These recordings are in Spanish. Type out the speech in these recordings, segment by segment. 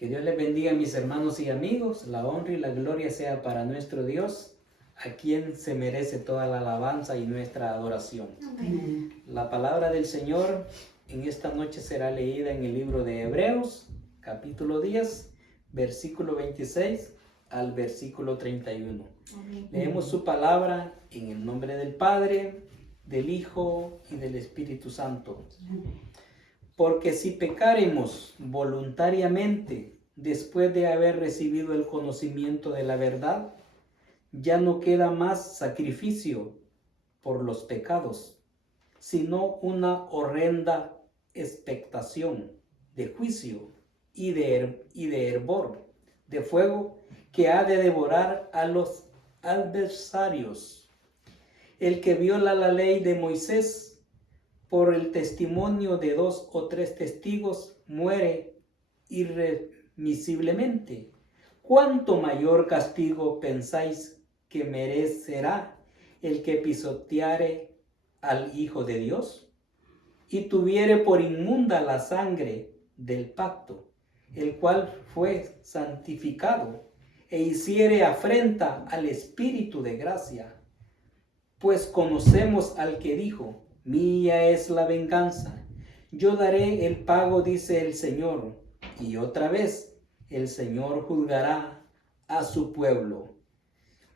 Que Dios les bendiga, mis hermanos y amigos. La honra y la gloria sea para nuestro Dios, a quien se merece toda la alabanza y nuestra adoración. Amén. La palabra del Señor en esta noche será leída en el libro de Hebreos, capítulo 10, versículo 26 al versículo 31. Amén. Leemos su palabra en el nombre del Padre, del Hijo y del Espíritu Santo. Porque si pecaremos voluntariamente después de haber recibido el conocimiento de la verdad, ya no queda más sacrificio por los pecados, sino una horrenda expectación de juicio y de hervor de fuego que ha de devorar a los adversarios. El que viola la ley de Moisés por el testimonio de 2 o 3 testigos muere irremisiblemente. ¿Cuánto mayor castigo pensáis que merecerá el que pisoteare al Hijo de Dios y tuviere por inmunda la sangre del pacto, el cual fue santificado, e hiciere afrenta al Espíritu de gracia? Pues conocemos al que dijo: mía es la venganza, yo daré el pago, dice el Señor. Y otra vez, el Señor juzgará a su pueblo.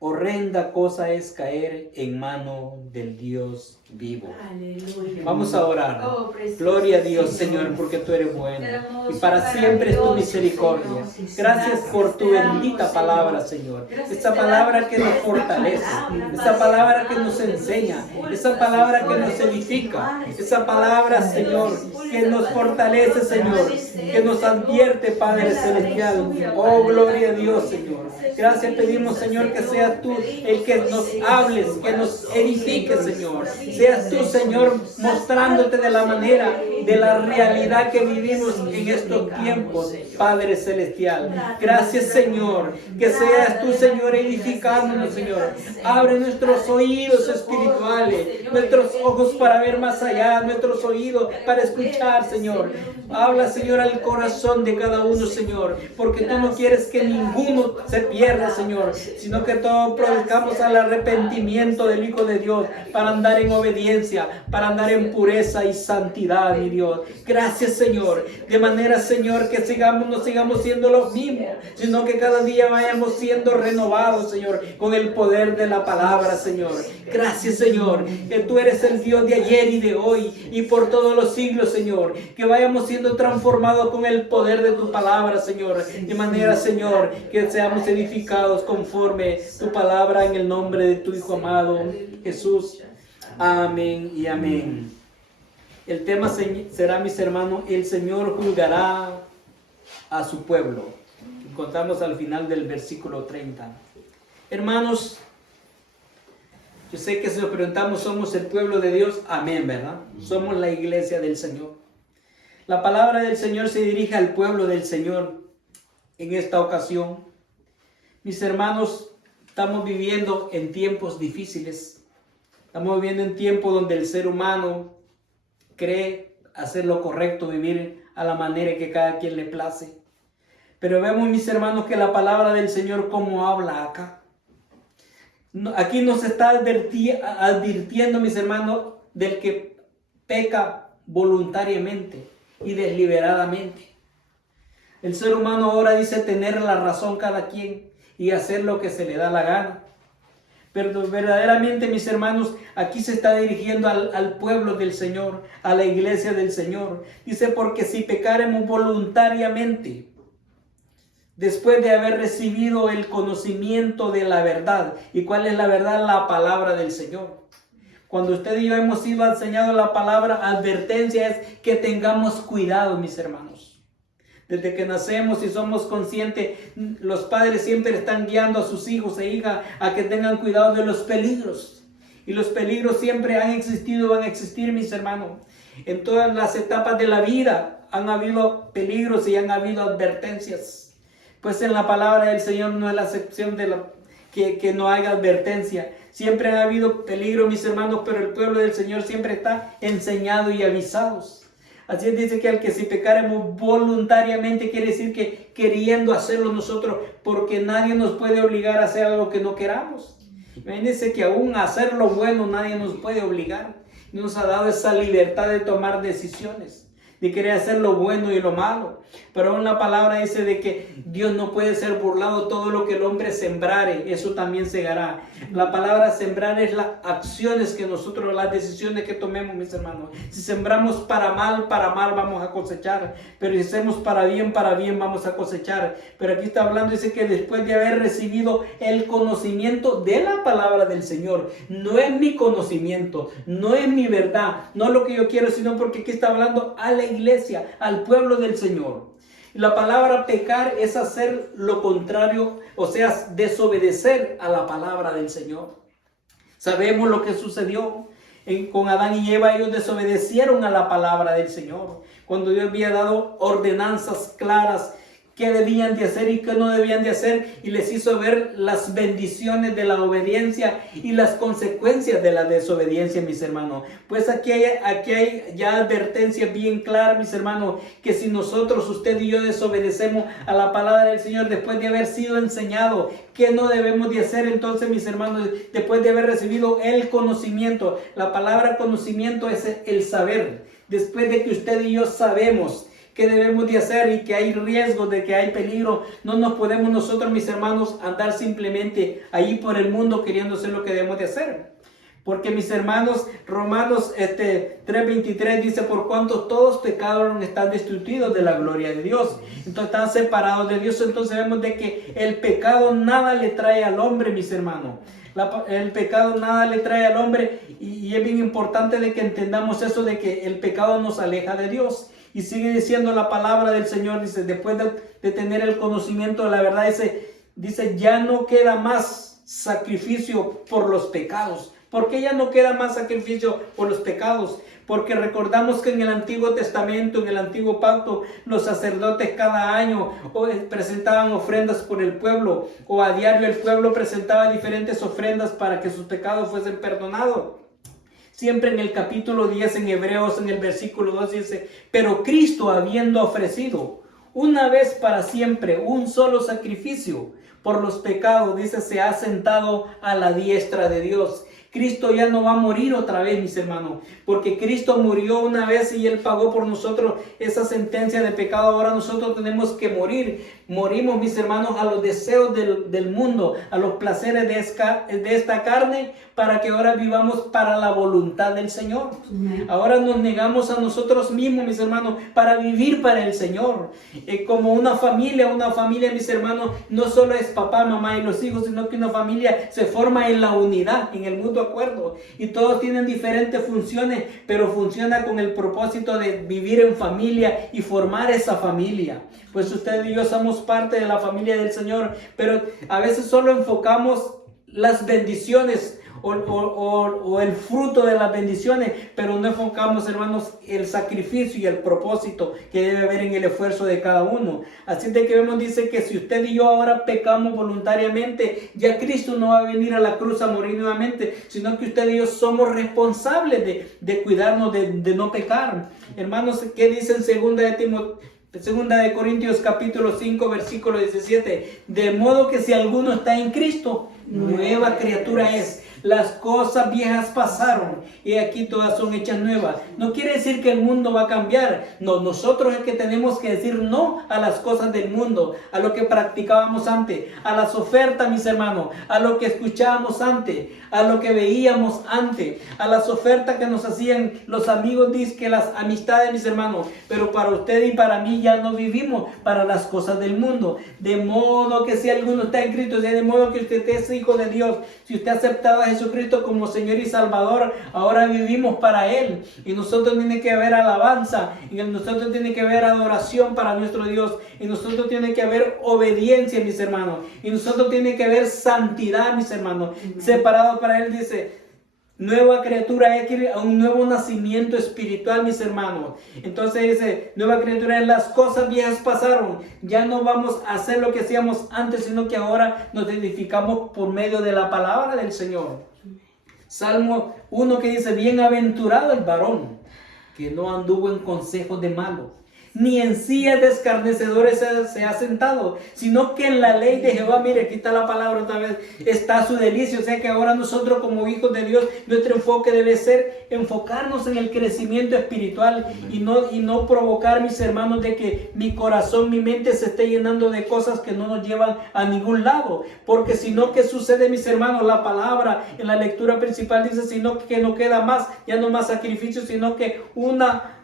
Horrenda cosa es caer en mano del Dios vivo. Aleluya. Vamos a orar. Oh, precioso Gloria a Dios, Señor. Señor, porque tú eres bueno. Hermoso, Y para siempre es tu maravilloso, misericordia. Señor. Gracias por tu te damos, bendita Señor. palabra, Señor. Gracias Esa te palabra damos que por nos esta fortalece. palabra, Esa Padre palabra que amado, nos que nos enseña. impulsa, Esa palabra que Señor, nos de edifica. continuar, Esa Señor, palabra, que nos Señor, impulsa, que nos Padre fortalece, amado, Señor. permanecer, Que nos Señor, advierte, Padre en la celestial. ley tuya, Oh, Padre, gloria a la Dios, gloria. Señor. Jesús, Gracias pedimos, Señor, que seas tú el que nos hables, que nos edifique, Señor. Seas tú, Señor, mostrándote de la manera, de la realidad que vivimos en estos tiempos, Padre celestial. Gracias, Señor. Que seas tú, Señor, edificándonos, Señor. Abre nuestros oídos espirituales, nuestros ojos para ver más allá, nuestros oídos para escuchar, Señor. Habla, Señor, al corazón de cada uno, Señor, porque tú no quieres que ninguno se pierda, Señor, sino que todos produzcamos al arrepentimiento del Hijo de Dios para andar en obediencia, para andar en pureza y santidad, mi Dios. Gracias, Señor, de manera, Señor, que no sigamos siendo los mismos, sino que cada día vayamos siendo renovados, Señor, con el poder de la palabra, Señor. Gracias, Señor, que tú eres el Dios de ayer y de hoy y por todos los siglos, Señor, que vayamos siendo transformados con el poder de tu palabra, Señor, de manera, Señor, que seamos edificados conforme tu palabra, en el nombre de tu Hijo amado, Jesús. Amén y amén. El tema será, mis hermanos, el Señor juzgará a su pueblo. Encontramos al final del versículo 30. Hermanos, yo sé que si nos preguntamos, ¿somos el pueblo de Dios? Amén, ¿verdad? Somos la iglesia del Señor. La palabra del Señor se dirige al pueblo del Señor en esta ocasión. Mis hermanos, estamos viviendo en tiempos difíciles. Estamos viviendo en tiempos donde el ser humano cree hacer lo correcto, vivir a la manera que cada quien le place. Pero vemos, mis hermanos, que la palabra del Señor, ¿cómo habla acá? Aquí nos está advirtiendo, mis hermanos, del que peca voluntariamente y deliberadamente. El ser humano ahora dice tener la razón cada quien y hacer lo que se le da la gana. Pero verdaderamente, mis hermanos, aquí se está dirigiendo al pueblo del Señor, a la iglesia del Señor. Dice, porque si pecaremos voluntariamente, después de haber recibido el conocimiento de la verdad. ¿Y cuál es la verdad? La palabra del Señor. Cuando usted y yo hemos sido enseñados la palabra, advertencia es que tengamos cuidado, mis hermanos. Desde que nacemos y somos conscientes, los padres siempre están guiando a sus hijos e hijas a que tengan cuidado de los peligros. Y los peligros siempre han existido y van a existir, mis hermanos. En todas las etapas de la vida han habido peligros y han habido advertencias. Pues en la palabra del Señor no es la excepción de que no haya advertencia. Siempre han habido peligros, mis hermanos, pero el pueblo del Señor siempre está enseñado y avisados. Así dice que al que si pecaremos voluntariamente, quiere decir que queriendo hacerlo nosotros, porque nadie nos puede obligar a hacer algo que no queramos. Imagínense que aún hacer lo bueno nadie nos puede obligar. Nos ha dado esa libertad de tomar decisiones, de querer hacer lo bueno y lo malo. Pero aún la palabra dice de que Dios no puede ser burlado. Todo lo que el hombre sembrare, eso también segará. La palabra sembrar es las acciones que nosotros, las decisiones que tomemos, mis hermanos. Si sembramos para mal vamos a cosechar. Pero si hacemos para bien vamos a cosechar. Pero aquí está hablando, dice que después de haber recibido el conocimiento de la palabra del Señor, no es mi conocimiento, no es mi verdad, no lo que yo quiero, sino porque aquí está hablando a la iglesia, al pueblo del Señor. La palabra pecar es hacer lo contrario, o sea, desobedecer a la palabra del Señor. Sabemos lo que sucedió con Adán y Eva. Ellos desobedecieron a la palabra del Señor. Cuando Dios había dado ordenanzas claras, qué debían de hacer y qué no debían de hacer, y les hizo ver las bendiciones de la obediencia y las consecuencias de la desobediencia, mis hermanos. Pues aquí hay ya advertencia bien clara, mis hermanos, que si nosotros, usted y yo, desobedecemos a la palabra del Señor después de haber sido enseñado qué no debemos de hacer, entonces, mis hermanos, después de haber recibido el conocimiento, la palabra conocimiento es el saber. Después de que usted y yo sabemos qué debemos de hacer y que hay riesgo, de que hay peligro, no nos podemos nosotros, mis hermanos, andar simplemente ahí por el mundo queriendo hacer lo que debemos de hacer. Porque, mis hermanos, Romanos 3:23 dice: por cuanto todos pecaron, están destituidos de la gloria de Dios. Entonces están separados de Dios. Entonces vemos de que el pecado nada le trae al hombre, mis hermanos. El pecado nada le trae al hombre, y es bien importante de que entendamos eso, de que el pecado nos aleja de Dios. Y sigue diciendo la palabra del Señor, dice, después de tener el conocimiento de la verdad, dice, ya no queda más sacrificio por los pecados. ¿Por qué ya no queda más sacrificio por los pecados? Porque recordamos que en el Antiguo Testamento, en el Antiguo Pacto, los sacerdotes cada año presentaban ofrendas por el pueblo, o a diario el pueblo presentaba diferentes ofrendas para que sus pecados fuesen perdonados. Siempre en el capítulo 10 en Hebreos, en el versículo 2 dice: pero Cristo, habiendo ofrecido una vez para siempre un solo sacrificio por los pecados, dice, se ha sentado a la diestra de Dios. Cristo ya no va a morir otra vez, mis hermanos, porque Cristo murió una vez y Él pagó por nosotros esa sentencia de pecado. Ahora nosotros tenemos que morir. Morimos, mis hermanos, a los deseos del mundo, a los placeres de esta carne, para que ahora vivamos para la voluntad del Señor. Ahora nos negamos a nosotros mismos, mis hermanos, para vivir para el Señor. Como una familia, mis hermanos, no solo es papá, mamá y los hijos, sino que una familia se forma en la unidad, en el mutuo acuerdo. Y todos tienen diferentes funciones, pero funciona con el propósito de vivir en familia y formar esa familia. Pues usted y yo somos parte de la familia del Señor, pero a veces solo enfocamos las bendiciones o el fruto de las bendiciones, pero no enfocamos, hermanos, el sacrificio y el propósito que debe haber en el esfuerzo de cada uno. Así de que vemos, dice que si usted y yo ahora pecamos voluntariamente, ya Cristo no va a venir a la cruz a morir nuevamente, sino que usted y yo somos responsables de cuidarnos de no pecar. Hermanos, ¿qué dice en 2 de Corintios capítulo 5 versículo 17? De modo que si alguno está en Cristo, nueva criatura es. Las cosas viejas pasaron y aquí todas son hechas nuevas. No quiere decir que el mundo va a cambiar. No, nosotros es que tenemos que decir no a las cosas del mundo, a lo que practicábamos antes, a las ofertas, mis hermanos, a lo que escuchábamos antes, a lo que veíamos antes, a las ofertas que nos hacían los amigos, que las amistades, mis hermanos. Pero para usted y para mí ya no vivimos para las cosas del mundo. De modo que si alguno está en Cristo, de modo que usted es hijo de Dios, si usted ha aceptado a Jesucristo como Señor y Salvador, ahora vivimos para Él. Y nosotros tiene que haber alabanza, y nosotros tiene que haber adoración para nuestro Dios, y nosotros tiene que haber obediencia, mis hermanos, y nosotros tiene que haber santidad, mis hermanos, separados para Él. Dice, nueva criatura es un nuevo nacimiento espiritual, mis hermanos. Entonces dice, nueva criatura es, las cosas viejas pasaron. Ya no vamos a hacer lo que hacíamos antes, sino que ahora nos edificamos por medio de la palabra del Señor. Salmo 1 que dice, bienaventurado el varón que no anduvo en consejos de malos, ni en sillas de escarnecedores se ha sentado, sino que en la ley de Jehová, mire, aquí está la palabra otra vez, está su delicia. O sea que ahora nosotros como hijos de Dios, nuestro enfoque debe ser enfocarnos en el crecimiento espiritual y no provocar, mis hermanos, de que mi corazón, mi mente se esté llenando de cosas que no nos llevan a ningún lado. Porque si no, ¿qué sucede, mis hermanos? La palabra en la lectura principal dice, sino que no queda más, ya no más sacrificio, sino que una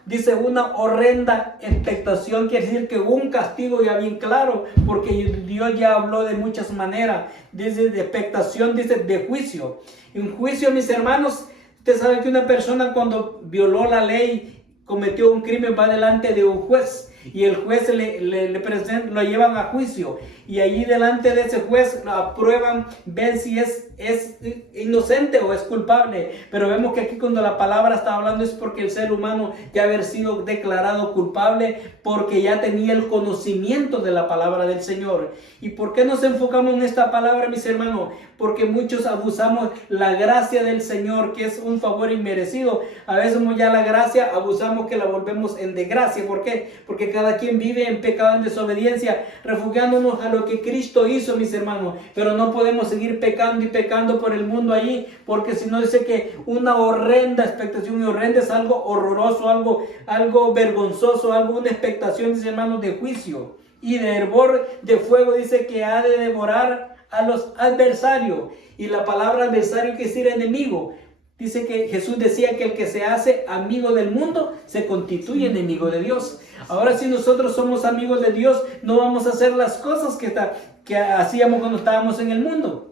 horrenda expectación. Quiere decir que hubo un castigo ya bien claro, porque Dios ya habló de muchas maneras, dice de expectación, dice de juicio. En juicio, mis hermanos, usted sabe que una persona cuando violó la ley, cometió un crimen, va delante de un juez, y el juez le presenta, lo llevan a juicio, y allí delante de ese juez lo aprueban, ven si es inocente o es culpable. Pero vemos que aquí cuando la palabra está hablando es porque el ser humano ya haber sido declarado culpable, porque ya tenía el conocimiento de la palabra del Señor. ¿Y por qué nos enfocamos en esta palabra, mis hermanos? Porque muchos abusamos la gracia del Señor, que es un favor inmerecido. A veces ya la gracia abusamos, que la volvemos en desgracia. ¿Por qué? Porque cada quien vive en pecado, en desobediencia, refugiándonos a lo que Cristo hizo, mis hermanos. Pero no podemos seguir pecando y pecando por el mundo allí, porque si no, dice que una horrenda expectación, y horrenda es algo horroroso, algo vergonzoso, una expectación, mis hermanos, de juicio y de hervor de fuego. Dice que ha de devorar a los adversarios, y la palabra adversario quiere decir enemigo. Dice que Jesús decía que el que se hace amigo del mundo se constituye enemigo de Dios. Ahora, si nosotros somos amigos de Dios, no vamos a hacer las cosas que hacíamos cuando estábamos en el mundo.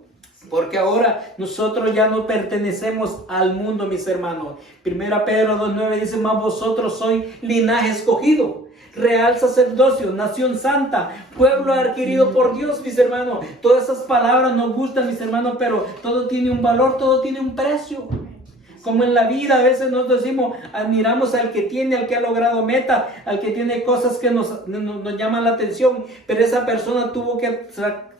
Porque ahora nosotros ya no pertenecemos al mundo, mis hermanos. 1 Pedro 2:9 dice, mas vosotros sois linaje escogido, real sacerdocio, nación santa, pueblo adquirido por Dios, mis hermanos. Todas esas palabras nos gustan, mis hermanos, pero todo tiene un valor, todo tiene un precio. Como en la vida, a veces nosotros decimos, admiramos al que tiene, al que ha logrado meta, al que tiene cosas que nos llaman la atención, pero esa persona tuvo que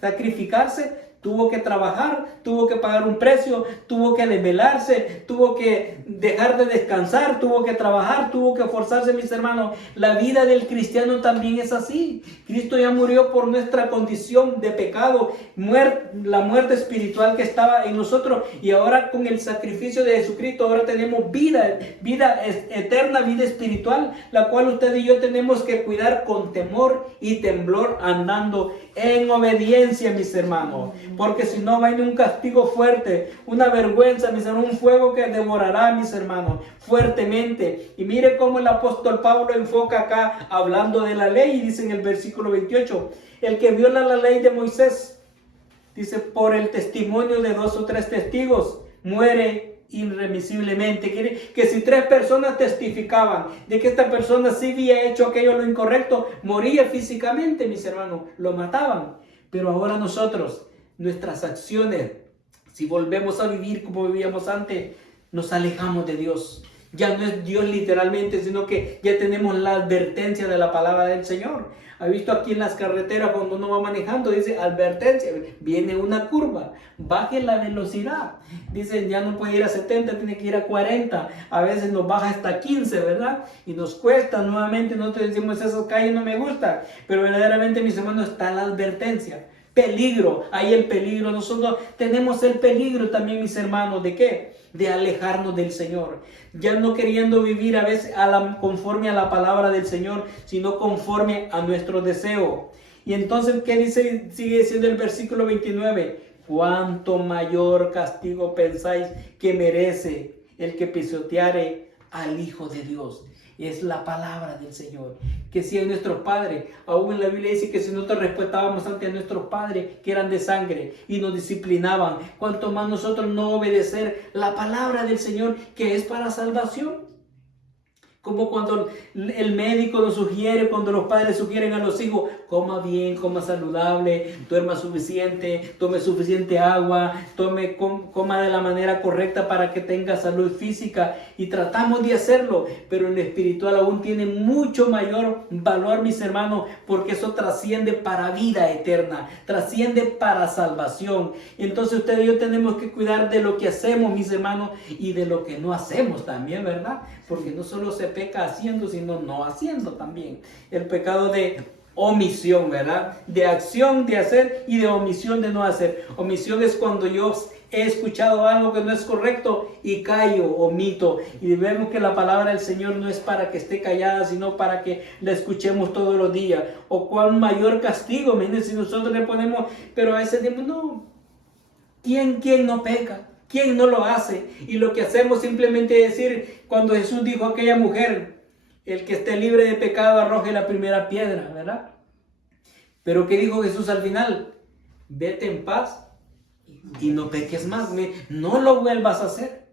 sacrificarse, tuvo que trabajar, tuvo que pagar un precio, tuvo que desvelarse, tuvo que dejar de descansar, tuvo que trabajar, tuvo que esforzarse, mis hermanos. La vida del cristiano también es así. Cristo ya murió por nuestra condición de pecado, la muerte espiritual que estaba en nosotros, y ahora con el sacrificio de Jesucristo, ahora tenemos vida eterna, vida espiritual, la cual usted y yo tenemos que cuidar con temor y temblor, andando en obediencia, mis hermanos. Porque si no, va a ir un castigo fuerte, una vergüenza, mis hermanos, un fuego que devorará, mis hermanos, fuertemente. Y mire cómo el apóstol Pablo enfoca acá, hablando de la ley, y dice en el versículo 28, el que viola la ley de Moisés, dice, por el testimonio de 2 o 3 testigos, muere irremisiblemente. Quiere que si 3 personas testificaban de que esta persona sí había hecho aquello lo incorrecto, moría físicamente, mis hermanos, lo mataban. Pero ahora nosotros, nuestras acciones, si volvemos a vivir como vivíamos antes, nos alejamos de Dios. Ya no es Dios literalmente, sino que ya tenemos la advertencia de la palabra del Señor. ¿Ha visto aquí en las carreteras cuando uno va manejando? Dice advertencia, viene una curva, baje la velocidad. Dicen ya no puede ir a 70, tiene que ir a 40. A veces nos baja hasta 15, ¿verdad? Y nos cuesta nuevamente, nosotros decimos esas calles no me gustan. Pero verdaderamente, mis hermanos, está la advertencia. Peligro, hay el peligro. Nosotros tenemos el peligro también, mis hermanos, ¿de qué? De alejarnos del Señor, ya no queriendo vivir a veces conforme a la palabra del Señor, sino conforme a nuestro deseo. Y entonces, ¿qué dice? Sigue diciendo el versículo 29, ¿cuánto mayor castigo pensáis que merece el que pisoteare al Hijo de Dios? Es la palabra del Señor, que si nuestros padres, aún en la Biblia dice que si nosotros respetábamos ante nuestros padres que eran de sangre y nos disciplinaban, cuanto más nosotros no obedecer la palabra del Señor, que es para salvación. Como cuando el médico nos sugiere, cuando los padres sugieren a los hijos, coma bien, coma saludable, duerma suficiente, tome suficiente agua, coma de la manera correcta para que tenga salud física, y tratamos de hacerlo, pero en lo espiritual aún tiene mucho mayor valor, mis hermanos, porque eso trasciende para vida eterna, trasciende para salvación. Y entonces usted y yo tenemos que cuidar de lo que hacemos, mis hermanos, y de lo que no hacemos también, ¿verdad? Porque no solo se peca haciendo, sino no haciendo también. El pecado de omisión, ¿verdad? De acción de hacer y de omisión de no hacer. Omisión es cuando yo he escuchado algo que no es correcto y callo, omito. Y vemos que la palabra del Señor no es para que esté callada, sino para que la escuchemos todos los días. O cuál mayor castigo, miren, si nosotros le ponemos, pero a veces decimos, no, ¿quién no peca? ¿Quién no lo hace? Y lo que hacemos simplemente es decir, cuando Jesús dijo a aquella mujer, el que esté libre de pecado arroje la primera piedra, ¿verdad? Pero ¿qué dijo Jesús al final? Vete en paz y no peques más, no lo vuelvas a hacer.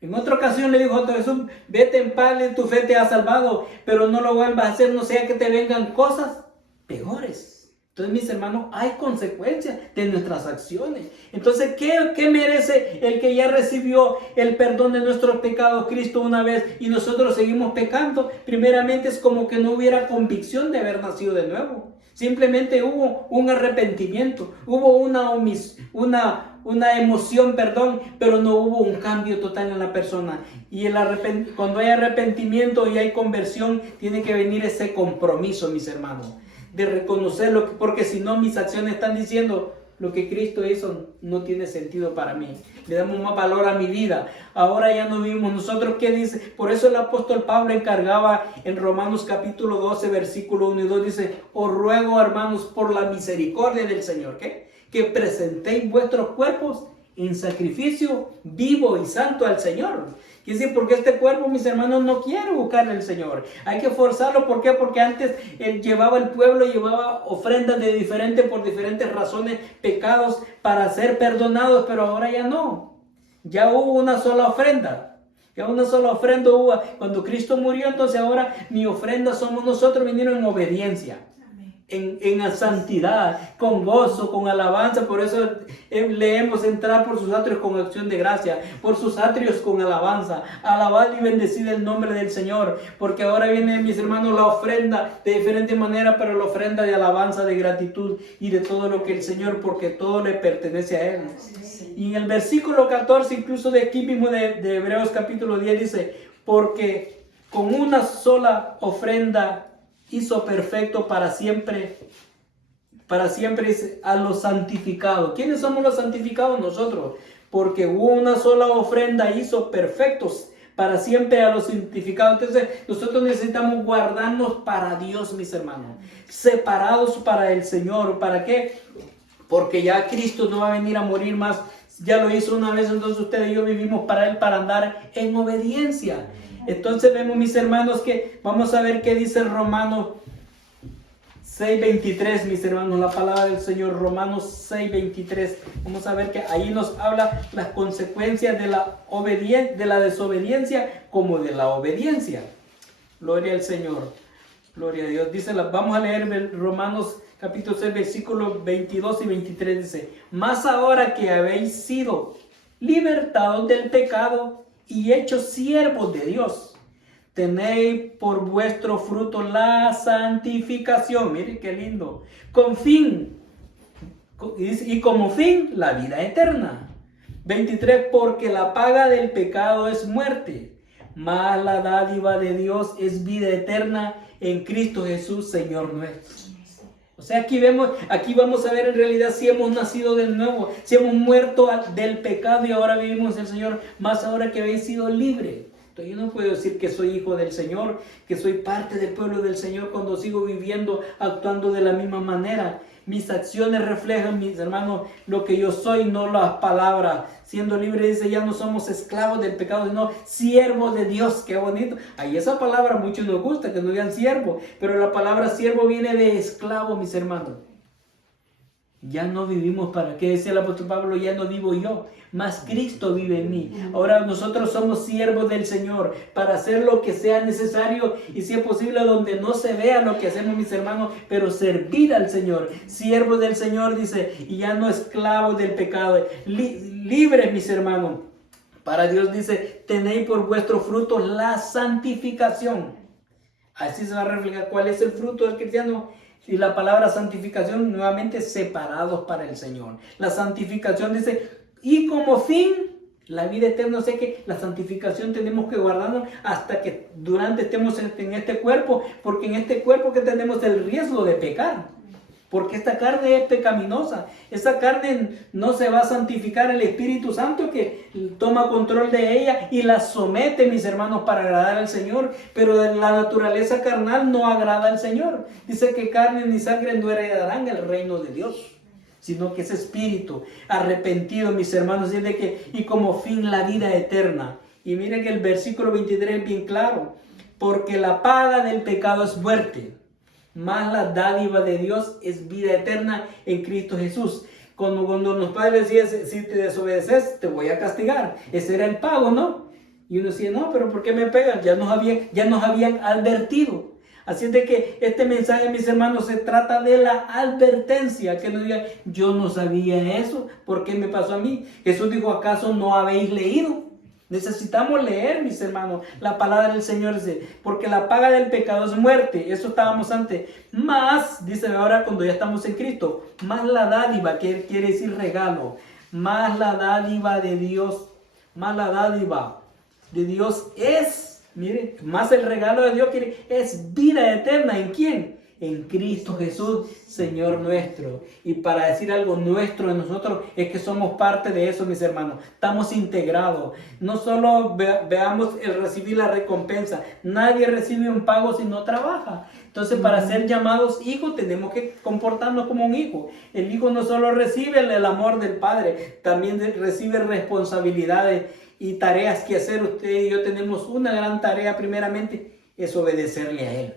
En otra ocasión le dijo a Jesús, vete en paz, tu fe te ha salvado, pero no lo vuelvas a hacer, no sea que te vengan cosas peores. Entonces, mis hermanos, hay consecuencias de nuestras acciones. Entonces, ¿qué merece el que ya recibió el perdón de nuestros pecados Cristo una vez y nosotros seguimos pecando? Primeramente es como que no hubiera convicción de haber nacido de nuevo. Simplemente hubo un arrepentimiento, hubo una emoción, pero no hubo un cambio total en la persona. Y cuando hay arrepentimiento y hay conversión, tiene que venir ese compromiso, mis hermanos, de reconocerlo, porque si no, mis acciones están diciendo, lo que Cristo hizo no tiene sentido para mí. Le damos más valor a mi vida. Ahora ya no vivimos nosotros. ¿Qué dice? Por eso el apóstol Pablo encargaba en Romanos capítulo 12, versículo 1 y 2, dice, os ruego, hermanos, por la misericordia del Señor, ¿qué? Que presentéis vuestros cuerpos en sacrificio vivo y santo al Señor. Quiere decir, porque este cuerpo, mis hermanos, no quiere buscarle al Señor. Hay que forzarlo. ¿Por qué? Porque antes el pueblo llevaba ofrendas por diferentes razones, pecados para ser perdonados, pero ahora ya no. Ya hubo una sola ofrenda. Ya una sola ofrenda hubo. Cuando Cristo murió, entonces ahora mi ofrenda somos nosotros, vinieron en obediencia. En la santidad, con gozo, con alabanza. Por eso leemos entrar por sus atrios con acción de gracia, por sus atrios con alabanza, alabad y bendecid el nombre del Señor, porque ahora viene, mis hermanos, la ofrenda de diferente manera, pero la ofrenda de alabanza, de gratitud y de todo lo que el Señor, porque todo le pertenece a Él. Y en el versículo 14, incluso de aquí mismo de Hebreos capítulo 10, dice, porque con una sola ofrenda hizo perfecto para siempre a los santificados. ¿Quiénes somos los santificados? Nosotros. Porque una sola ofrenda hizo perfectos para siempre a los santificados. Entonces nosotros necesitamos guardarnos para Dios, mis hermanos. Separados para el Señor. ¿Para qué? Porque ya Cristo no va a venir a morir más. Ya lo hizo una vez, entonces ustedes y yo vivimos para Él, para andar en obediencia. Entonces vemos, mis hermanos, que vamos a ver qué dice Romanos 6:23, mis hermanos, la palabra del Señor, Romanos 6:23. Vamos a ver que ahí nos habla las consecuencias de la desobediencia como de la obediencia. Gloria al Señor, gloria a Dios. Dice, vamos a leer Romanos capítulo 6, versículos 22 y 23. Dice, mas ahora que habéis sido libertados del pecado y hechos siervos de Dios, tenéis por vuestro fruto la santificación. Mire qué lindo. Y como fin, la vida eterna. 23, porque la paga del pecado es muerte, mas la dádiva de Dios es vida eterna en Cristo Jesús, Señor nuestro. O sea, aquí vamos a ver en realidad si hemos nacido de nuevo, si hemos muerto del pecado y ahora vivimos el Señor, más ahora que habéis sido libres. Entonces yo no puedo decir que soy hijo del Señor, que soy parte del pueblo del Señor cuando sigo viviendo, actuando de la misma manera. Mis acciones reflejan, mis hermanos, lo que yo soy, no las palabras. Siendo libre, dice, ya no somos esclavos del pecado, sino siervos de Dios. Qué bonito. Ahí esa palabra a muchos nos gusta, que no digan siervo. Pero la palabra siervo viene de esclavo, mis hermanos. Ya no vivimos para qué, decía el apóstol Pablo, ya no vivo yo, mas Cristo vive en mí. Ahora nosotros somos siervos del Señor para hacer lo que sea necesario y si es posible donde no se vea lo que hacemos, mis hermanos, pero servir al Señor. Siervos del Señor, dice, y ya no esclavos del pecado, libres, mis hermanos. Para Dios dice, tenéis por vuestro fruto la santificación. Así se va a reflejar cuál es el fruto del cristiano. Y la palabra santificación, nuevamente separados para el Señor. La santificación dice, y como fin, La vida eterna, o sea que la santificación tenemos que guardarnos hasta que durante estemos en este cuerpo, porque en este cuerpo que tenemos el riesgo de pecar. Porque esta carne es pecaminosa. Esta carne no se va a santificar. El Espíritu Santo que toma control de ella y la somete, mis hermanos, para agradar al Señor. Pero la naturaleza carnal no agrada al Señor. Dice que carne ni sangre no heredarán el reino de Dios, sino que es espíritu arrepentido, mis hermanos. Y como fin la vida eterna. Y miren que el versículo 23 es bien claro. Porque la paga del pecado es muerte, más la dádiva de Dios es vida eterna en Cristo Jesús. Cuando los padres decían, si te desobedeces, te voy a castigar. Ese era el pago, ¿no? Y uno decía, no, pero ¿por qué me pegan? Ya nos habían advertido. Así es de que este mensaje, mis hermanos, se trata de la advertencia. Que no diga, yo no sabía eso, ¿por qué me pasó a mí? Jesús dijo, ¿acaso no habéis leído? Necesitamos leer, mis hermanos, la palabra del Señor dice, porque la paga del pecado es muerte. Eso estábamos antes. Más, dice ahora cuando ya estamos en Cristo, más la dádiva, que quiere decir regalo, más la dádiva de Dios, más la dádiva de Dios es, mire, más el regalo de Dios es vida eterna. ¿En quién? En Cristo Jesús, Señor nuestro. Y para decir algo nuestro de nosotros, es que somos parte de eso, mis hermanos. Estamos integrados. No solo veamos el recibir la recompensa. Nadie recibe un pago si no trabaja. Entonces, para ser llamados hijos, tenemos que comportarnos como un hijo. El hijo no solo recibe el amor del Padre, también recibe responsabilidades y tareas que hacer. Usted y yo tenemos una gran tarea, primeramente, es obedecerle a Él.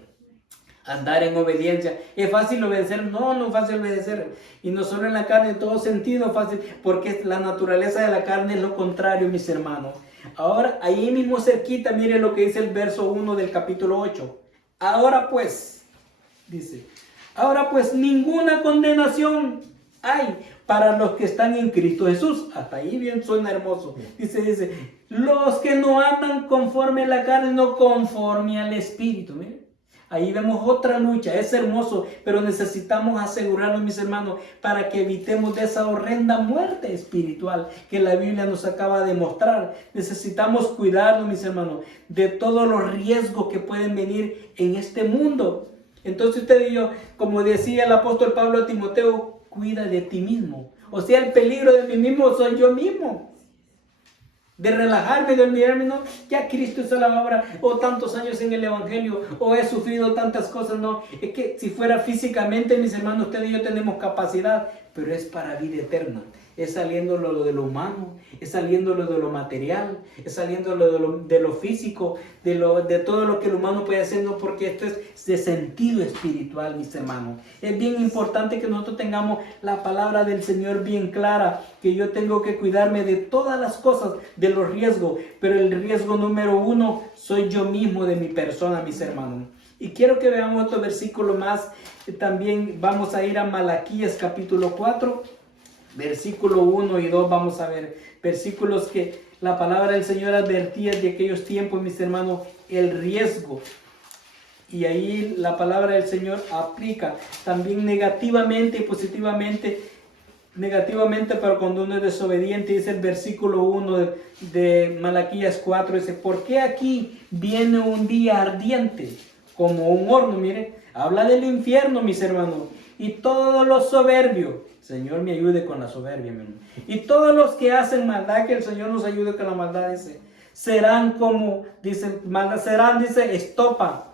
Andar en obediencia. ¿Es fácil obedecer? No, no es fácil obedecer. Y no solo en la carne, en todo sentido fácil, porque la naturaleza de la carne es lo contrario, mis hermanos. Ahora, ahí mismo cerquita, mire lo que dice el verso 1 del capítulo 8. Ahora pues, dice, ahora pues ninguna condenación hay para los que están en Cristo Jesús. Hasta ahí bien suena hermoso. Dice, los que no andan conforme a la carne, no conforme al Espíritu. Mire. Ahí vemos otra lucha, es hermoso, pero necesitamos asegurarnos, mis hermanos, para que evitemos de esa horrenda muerte espiritual que la Biblia nos acaba de mostrar. Necesitamos cuidarnos, mis hermanos, de todos los riesgos que pueden venir en este mundo. Entonces usted y yo, como decía el apóstol Pablo a Timoteo, cuida de ti mismo. O sea, el peligro de mí mismo soy yo mismo. De relajarme, de olvidarme, no, ya Cristo hizo la obra, o tantos años en el Evangelio, o he sufrido tantas cosas, no, es que si fuera físicamente, mis hermanos, usted y yo tenemos capacidad, pero es para vida eterna, es saliéndolo de lo humano, es saliéndolo de lo material, es saliéndolo de lo físico, de todo lo que el humano puede hacer, no, porque esto es de sentido espiritual, mis hermanos. Es bien importante que nosotros tengamos la palabra del Señor bien clara, que yo tengo que cuidarme de todas las cosas, de los riesgos, pero el riesgo número 1 soy yo mismo, de mi persona, mis hermanos. Y quiero que veamos otro versículo más. También vamos a ir a Malaquías capítulo 4, versículo 1 y 2. Vamos a ver versículos que la palabra del Señor advertía de aquellos tiempos, mis hermanos, el riesgo. Y ahí la palabra del Señor aplica también negativamente y positivamente. Negativamente, pero cuando uno es desobediente, dice el versículo 1 de Malaquías 4, dice, ¿por qué aquí viene un día ardiente como un horno? Mire, habla del infierno, mis hermanos, y todos los soberbios, Señor me ayude con la soberbia, mi hermano, y todos los que hacen maldad, que el Señor nos ayude con la maldad, dice, serán como, dice, estopa,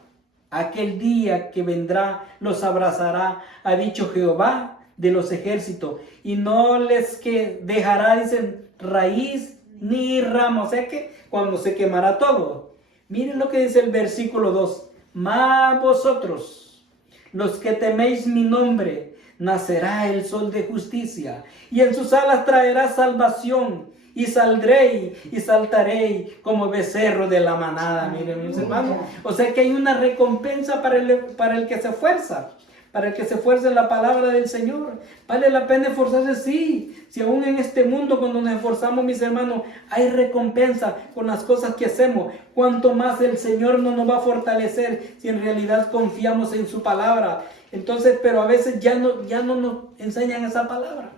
aquel día que vendrá los abrazará, ha dicho Jehová de los ejércitos, y no les dejará, dicen, raíz ni rama. O sea que cuando se quemará todo. Miren lo que dice el versículo 2. Mas vosotros, los que teméis mi nombre, nacerá el sol de justicia, y en sus alas traerá salvación, y saldréis y saltaréis como becerro de la manada. Miren, mis hermanos. O sea que hay una recompensa para el que se esfuerza. Para el que se esfuerce en la palabra del Señor. ¿Vale la pena esforzarse? Sí. Si aún en este mundo, cuando nos esforzamos, mis hermanos, hay recompensa con las cosas que hacemos. Cuanto más el Señor no nos va a fortalecer si en realidad confiamos en su palabra. Entonces, pero a veces ya no nos enseñan esa palabra.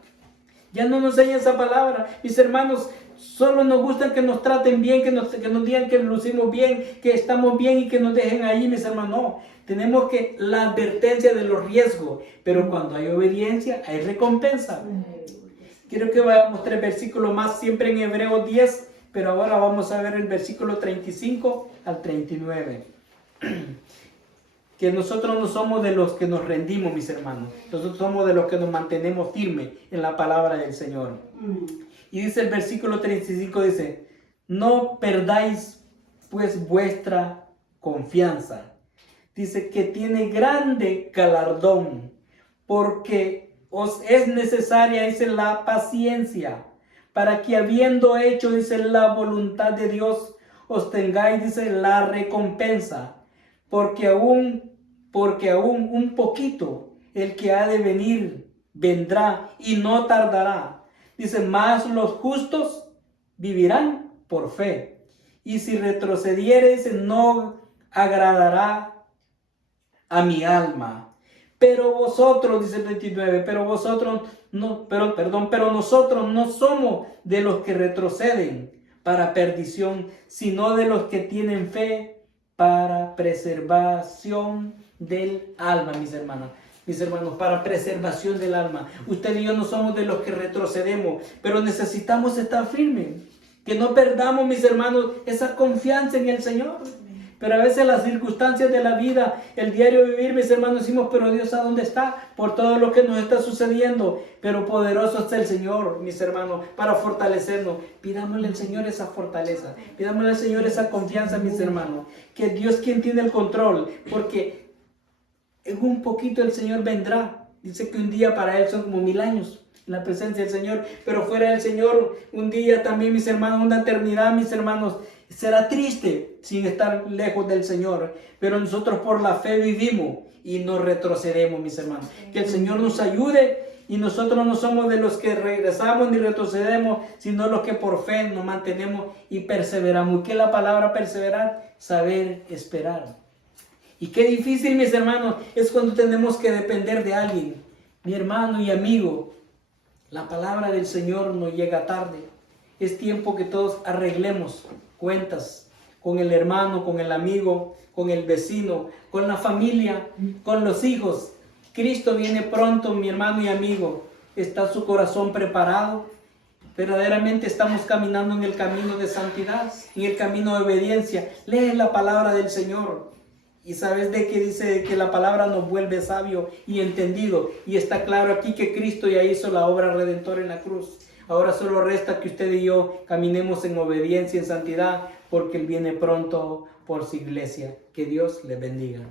Ya no nos enseñan esa palabra. Mis hermanos, solo nos gusta que nos traten bien, que nos digan que lucimos bien, que estamos bien y que nos dejen ahí, mis hermanos. No, tenemos que la advertencia de los riesgos, pero cuando hay obediencia, hay recompensa. Quiero que vayamos 3 versículos más, siempre en Hebreos 10, pero ahora vamos a ver el versículo 35 al 39. Que nosotros no somos de los que nos rendimos, mis hermanos. Nosotros somos de los que nos mantenemos firmes en la palabra del Señor. Y dice el versículo 35, dice, no perdáis pues vuestra confianza. Dice que tiene grande galardón, porque os es necesaria, dice, la paciencia, para que habiendo hecho, dice, la voluntad de Dios, os tengáis, dice, la recompensa. Porque aún un poquito el que ha de venir vendrá y no tardará. Dice, más los justos vivirán por fe. Y si retrocedieres, no agradará a mi alma. Pero vosotros, dice el 29, pero nosotros no somos de los que retroceden para perdición, sino de los que tienen fe para preservación del alma, mis hermanos, para preservación del alma. Usted y yo no somos de los que retrocedemos, pero necesitamos estar firmes, que no perdamos, mis hermanos, esa confianza en el Señor. Pero a veces las circunstancias de la vida, el diario vivir, mis hermanos, decimos, pero Dios, ¿a dónde está? Por todo lo que nos está sucediendo. Pero poderoso es el Señor, mis hermanos, para fortalecernos. Pidámosle al Señor esa fortaleza. Pidámosle al Señor esa confianza, mis hermanos. Que Dios quien tiene el control. Porque en un poquito el Señor vendrá. Dice que un día para Él son como 1000 años. En la presencia del Señor. Pero fuera del Señor, un día también, mis hermanos, una eternidad, mis hermanos. Será triste sin estar lejos del Señor, pero nosotros por la fe vivimos y no retrocedemos, mis hermanos. Que el Señor nos ayude y nosotros no somos de los que regresamos ni retrocedemos, sino los que por fe nos mantenemos y perseveramos. ¿Qué es la palabra perseverar? Saber esperar. Y qué difícil, mis hermanos, es cuando tenemos que depender de alguien. Mi hermano y amigo, la palabra del Señor nos llega tarde. Es tiempo que todos arreglemos cuentas con el hermano, con el amigo, con el vecino, con la familia, con los hijos. Cristo viene pronto, mi hermano y amigo. ¿Está su corazón preparado? Verdaderamente estamos caminando en el camino de santidad, en el camino de obediencia. Lee la palabra del Señor. Y sabes de que dice que la palabra nos vuelve sabio y entendido. Y está claro aquí que Cristo ya hizo la obra redentora en la cruz. Ahora solo resta que usted y yo caminemos en obediencia, en santidad, porque Él viene pronto por su iglesia. Que Dios le bendiga.